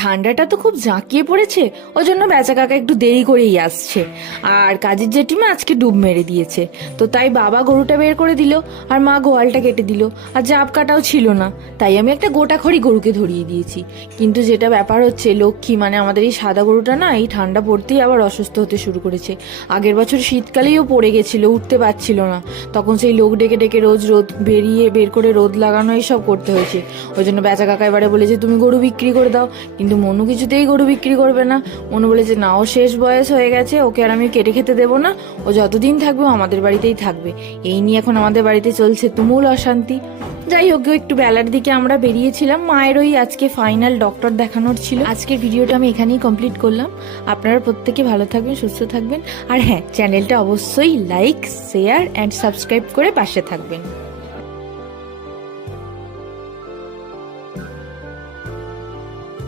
ঠান্ডাটা তো খুব জাঁকিয়ে পড়েছে, ওই জন্য বেচা কাকা একটু দেরি করেই আসছে। আর কাজের জেঠিমা আজকে ডুব মেরে দিয়েছে, তো তাই বাবা গরুটা বের করে দিল আর মা গোয়ালটা কেটে দিল। আর জাপ কাটাও ছিল না, তাই আমি একটা গোটা খড়ি গরুকে ধরিয়ে দিয়েছি। কিন্তু যেটা ব্যাপার হচ্ছে, লক্ষ্মী মানে আমাদের এই সাদা গরুটা না, এই ঠান্ডা পড়তেই আবার অসুস্থ হতে শুরু করেছে। আগের বছর শীতকালেই ও পড়ে গেছিল, উঠতে পারছিল না, তখন সেই লোক ডেকে ডেকে রোজ রোদ বের করে রোদ লাগানো এইসব করতে হয়েছে। ওই জন্য বেচা কাকা এবারে বলেছে তুমি গরু বিক্রি করে দাও, কিন্তু মনু কিছুতেই গরু বিক্রি করবে না। মনু বলেছে না, ও শেষ বয়স হয়ে গেছে, ওকে আর আমি কেটে খেতে দেবো না, ও যতদিন থাকবে ও আমাদের বাড়িতেই থাকবে। এই নিয়ে এখন আমাদের বাড়িতে চলছে তুমুল অশান্তি। যাই হোক, একটু বেলার দিকে আমরা বেরিয়েছিলাম, মায়ের ওই আজকে ফাইনাল ডক্টর দেখানোর ছিল। আজকের ভিডিওটা আমি এখানেই কমপ্লিট করলাম। আপনারা প্রত্যেকে ভালো থাকবেন, সুস্থ থাকবেন, আর হ্যাঁ, চ্যানেলটা অবশ্যই লাইক, শেয়ার অ্যান্ড সাবস্ক্রাইব করে পাশে থাকবেন।